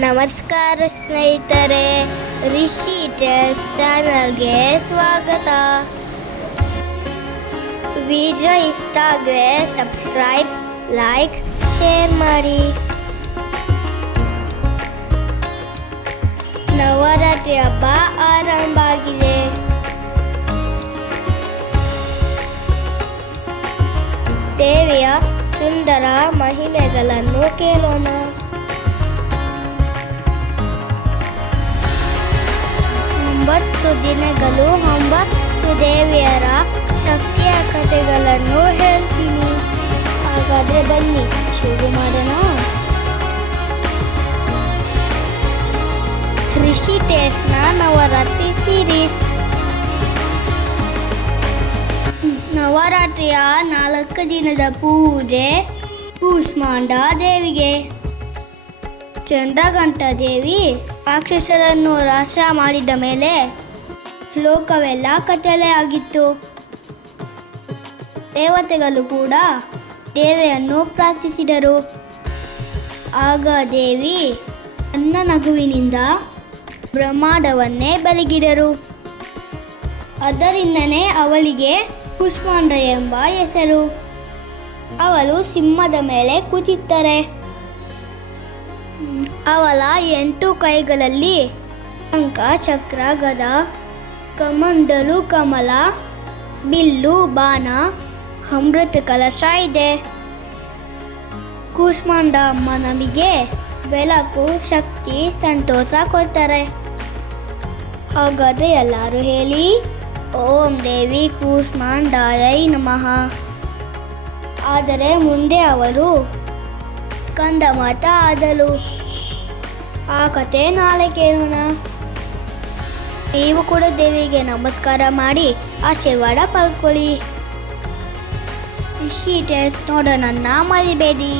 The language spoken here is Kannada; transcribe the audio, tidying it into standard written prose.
ನಮಸ್ಕಾರ ಸ್ನೇಹಿತರೆ, ರಿಷಿ ಟೆಲ್ಸ್ ಚಾನಲ್ಗೆ ಸ್ವಾಗತ. ವಿಡಿಯೋ ಇಷ್ಟ ಆದರೆ ಸಬ್ಸ್ಕ್ರೈಬ್, ಲೈಕ್, ಶೇರ್ ಮಾಡಿ. ನವರಾತ್ರಿ ಹಬ್ಬ ಆರಂಭ ಆಗಿದೆ. ದೇವಿಯ ಸುಂದರ ಮಹಿಮೆಗಳನ್ನು ಕೇಳೋಣ. 9 ದಿನಗಳು 9 ದೇವಿಯರ ಶಕ್ತಿಯ ಕಥೆಗಳನ್ನು ಹೇಳ್ತೀನಿ. ಹಾಗಾದ್ರೆ ಬನ್ನಿ ಶುರು ಮಾಡೋಣ. ರಿಷಿ ಟೆಲ್ಸ್ನ ನವರಾತ್ರಿ ಸೀರೀಸ್. ನವರಾತ್ರಿಯ 4 ದಿನದ ಪೂಜೆ ಕೂಷ್ಮಾಂಡ ದೇವಿಗೆ. ಚಂದ್ರಘಂಟ ದೇವಿ ರಾಕ್ಷಸರನ್ನು ನಾಶ ಮಾಡಿದ ಮೇಲೆ ಲೋಕವೆಲ್ಲ ಕತ್ತಲೆ ಆಗಿತ್ತು. ದೇವತೆಗಳು ಕೂಡ ದೇವಿಯನ್ನು ಪ್ರಾರ್ಥಿಸಿದರು. ಆಗ ದೇವಿ ತನ್ನ ನಗುವಿನಿಂದ ಬ್ರಹ್ಮಾಂಡವನ್ನೇ ಬೆಳಗಿದರು. ಅದರಿಂದನೇ ಅವಳಿಗೆ ಕೂಷ್ಮಾಂಡ ಎಂಬ ಹೆಸರು. ಅವಳು ಸಿಂಹದ ಮೇಲೆ ಕೂತಿದ್ದಾರೆ. ಅವಳ 8 ಕೈಗಳಲ್ಲಿ ಶಂಖ, ಚಕ್ರ, ಗದ, ಕಮಂಡಲು, ಕಮಲ, ಬಿಲ್ಲು, ಬಾಣ, ಅಮೃತ ಕಲಶ ಇದೆ. ಕೂಷ್ಮಾಂಡ ಅಮ್ಮ ನಮಗೆ ಬೆಳಕು, ಶಕ್ತಿ, ಸಂತೋಷ ಕೊಡ್ತಾರೆ. ಹಾಗಾದರೆ ಎಲ್ಲರೂ ಹೇಳಿ, ಓಂ ದೇವಿ ಕೂಷ್ಮಾಂಡಾಯೈ ನಮಃ. ಆದರೆ ಮುಂದೆ ಅವರು ಸ್ಕಂದಮಾತ ಆದಳು. ಆ ಕತೆ ನಾಳೆ ಕೇಳೋಣ. ನೀವು ಕೂಡ ದೇವಿಗೆ ನಮಸ್ಕಾರ ಮಾಡಿ ಆಶೀರ್ವಾದ ಪಡ್ಕೊಳ್ಳಿ. ರಿಷಿ ಟೆಲ್ಸ್ ನೋಡೋಣ ಮರಿಬೇಡಿ.